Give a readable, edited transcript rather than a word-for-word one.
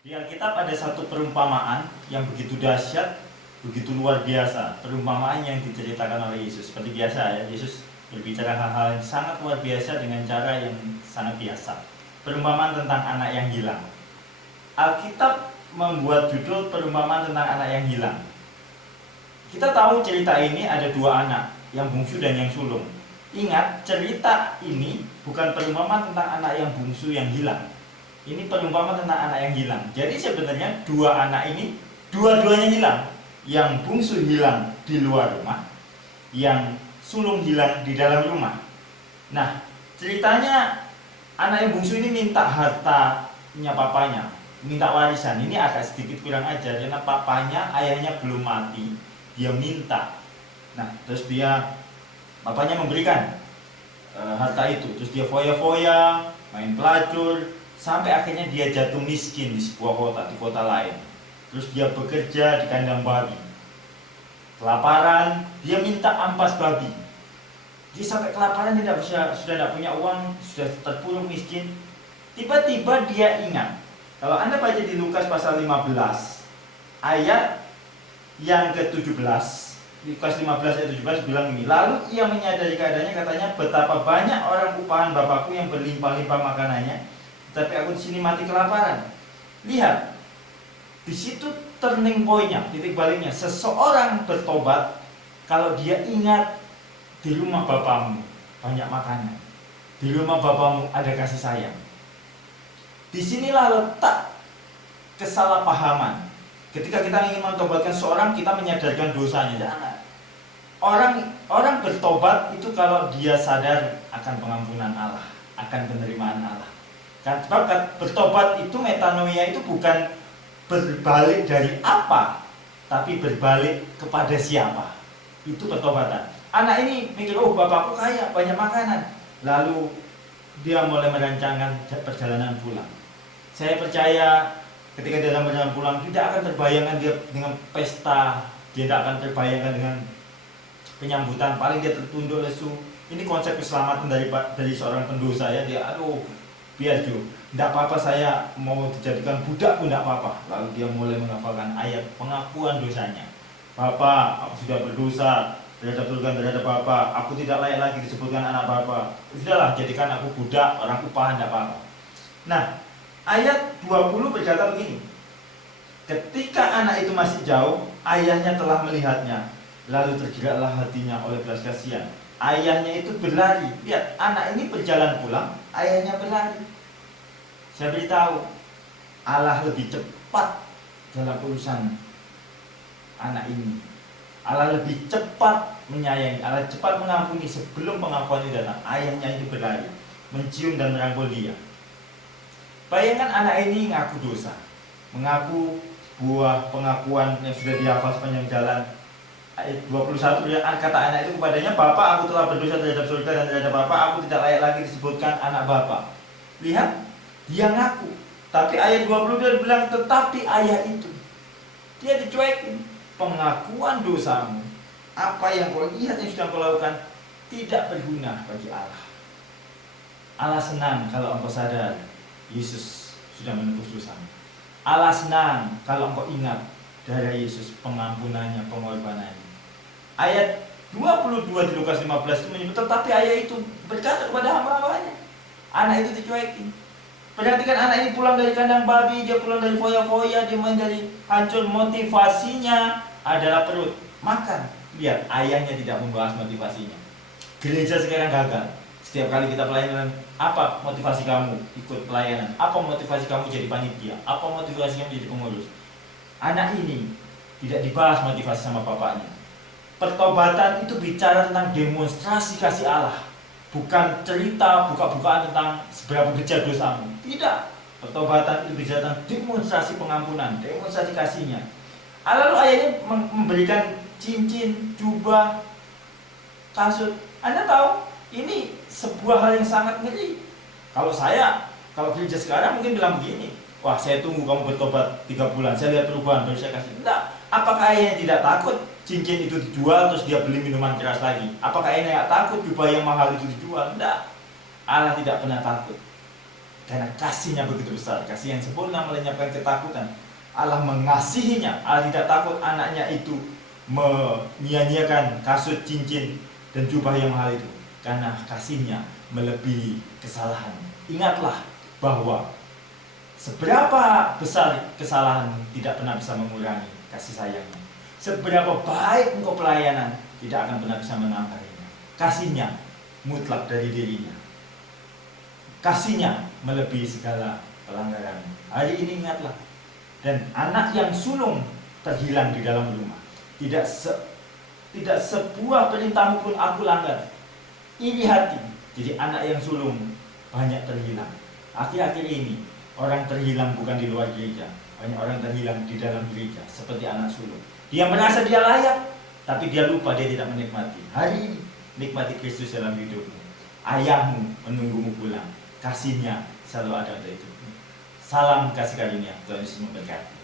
Di Alkitab ada satu perumpamaan yang begitu dahsyat, begitu luar biasa. Perumpamaan yang diceritakan oleh Yesus. Seperti biasa ya, Yesus berbicara hal-hal yang sangat luar biasa dengan cara yang sangat biasa. Perumpamaan tentang anak yang hilang. Alkitab membuat judul perumpamaan tentang anak yang hilang. Kita tahu cerita ini ada dua anak, yang bungsu dan yang sulung. Ingat, cerita ini bukan perumpamaan tentang anak yang bungsu yang hilang. Ini perumpamaan tentang anak yang hilang. Jadi sebenarnya dua anak ini dua-duanya hilang. Yang bungsu hilang di luar rumah, yang sulung hilang di dalam rumah. Nah, ceritanya anak yang bungsu ini minta hartanya papanya, minta warisan. Ini agak sedikit kurang ajar karena papanya, ayahnya belum mati, dia minta. Nah, terus papanya memberikan harta itu. Terus dia foya-foya, main pelacur, sampai akhirnya dia jatuh miskin di sebuah kota, di kota lain. Terus dia bekerja di kandang babi. Kelaparan, dia minta ampas babi. Dia sampai kelaparan, sudah tidak punya uang, sudah terpuruk miskin. Tiba-tiba dia ingat. Kalau Anda baca di Lukas pasal 15 ayat yang ke-17, Lukas 15 ayat 17 bilang ini, lalu ia menyadari keadaannya, katanya, betapa banyak orang upahan Bapakku yang berlimpah-limpah makanannya, tapi aku di sini mati kelaparan. Lihat, di situ turning point-nya, titik baliknya. Seseorang bertobat kalau dia ingat di rumah bapamu banyak makanan, di rumah bapamu ada kasih sayang. Disinilah letak kesalahpahaman. Ketika kita ingin mentobatkan seorang, kita menyadarkan dosanya. Jangan. Orang bertobat itu kalau dia sadar akan pengampunan Allah, akan penerimaan Allah. Kan bertobat itu, metanoia itu bukan berbalik dari apa, tapi berbalik kepada siapa. Itu pertobatan. Anak ini mikir, oh bapakku kaya, banyak makanan. Lalu dia mulai merancangkan perjalanan pulang. Saya percaya ketika dia dalam perjalanan pulang, tidak akan terbayangkan dia dengan pesta, dia tidak akan terbayangkan dengan penyambutan. Paling dia tertunduk lesu. Ini konsep keselamatan dari seorang pendosa ya. Dia, aduh, biar Jo, tidak apa-apa, saya mau dijadikan budak pun tidak apa-apa. Lalu dia mulai menghafalkan ayat pengakuan dosanya. Bapak, aku sudah berdosa terhadap Tuhan, terhadap Bapak. Aku tidak layak lagi disebutkan anak Bapak. Sudahlah, jadikan aku budak, orang upahan, tidak apa-apa. Nah, ayat 20 berkata begini. Ketika anak itu masih jauh, ayahnya telah melihatnya. Lalu tergeraklah hatinya oleh belas kasihan. Ayahnya itu berlari. Lihat, anak ini berjalan pulang, ayahnya berlari. Saya beritahu, Allah lebih cepat dalam urusan anak ini. Allah lebih cepat menyayangi, Allah cepat mengampuni sebelum pengakuan itu datang. Ayahnya itu berlari, mencium dan merangkul dia. Bayangkan anak ini mengaku dosa, mengaku sebuah pengakuan yang sudah dihafal sepanjang jalan. Ayat 21 kata anak itu kepadanya, Bapak, aku telah berdosa terhadap surga dan terhadap Bapak, aku tidak layak lagi disebutkan anak Bapak. Lihat, dia ngaku. Tapi ayat 20 dia bilang, tetapi ayah itu, dia dicuekin. Pengakuan dosamu, apa yang kau lihat yang sudah kau lakukan, tidak berguna bagi Allah. Allah senang kalau engkau sadar Yesus sudah menebus dosamu. Allah senang kalau engkau ingat darah Yesus, pengampunannya, pengorbanannya. Ayat 22 di Lukas 15 itu menyebut, tetapi ayah itu berkata kepada hamba-hambanya. Anak itu dicuekin. Perhatikan, anak ini pulang dari kandang babi, dia pulang dari foya-foya, dia main dari hancur. Motivasinya adalah perut, makan. Lihat, ayahnya tidak membahas motivasinya. Gereja sekarang gagal. Setiap kali kita pelayanan, apa motivasi kamu ikut pelayanan? Apa motivasi kamu jadi panitia? Apa motivasi kamu jadi pengurus? Anak ini tidak dibahas motivasi sama bapaknya. Pertobatan itu bicara tentang demonstrasi kasih Allah, bukan cerita buka-bukaan tentang seberapa bejat dosamu. Tidak. Pertobatan itu bicara tentang demonstrasi pengampunan, demonstrasi kasihnya. Lalu ayahnya memberikan cincin, jubah, kasut. Anda tahu, ini sebuah hal yang sangat ngeri. Kalau gereja sekarang mungkin bilang begini, wah, saya tunggu kamu bertobat 3 bulan, saya lihat perubahan baru saya kasih. Tidak. Apakah ayahnya tidak takut cincin itu dijual terus dia beli minuman keras lagi? Apakah ayahnya tidak takut jubah yang mahal itu dijual? Tidak. Allah tidak pernah takut. Karena kasihnya begitu besar, kasih yang sempurna melenyapkan ketakutan. Allah mengasihinya, Allah tidak takut anaknya itu menyia-nyiakan kasut, cincin, dan jubah yang mahal itu. Karena kasihnya melebihi kesalahan. Ingatlah bahwa seberapa besar kesalahan tidak pernah bisa mengurangi kasih sayangnya. Seberapa baik engkau pelayanan tidak akan pernah bisa menambahnya. Kasihnya mutlak dari dirinya. Kasihnya melebihi segala pelanggaran. Hari ini ingatlah. Dan anak yang sulung terhilang di dalam rumah. Tidak sebuah perintahmu pun aku langgar. Iri hati. Jadi anak yang sulung banyak terhilang. Akhir-akhir ini orang terhilang bukan di luar gereja, banyak orang terhilang di dalam gereja seperti anak sulung. Dia merasa dia layak, tapi dia lupa, dia tidak menikmati. Hari ini nikmati Kristus dalam hidupmu. Ayahmu menunggumu pulang. Kasihnya selalu ada untuk itu. Salam kasih karunia, Tuhan Yesus memberkati.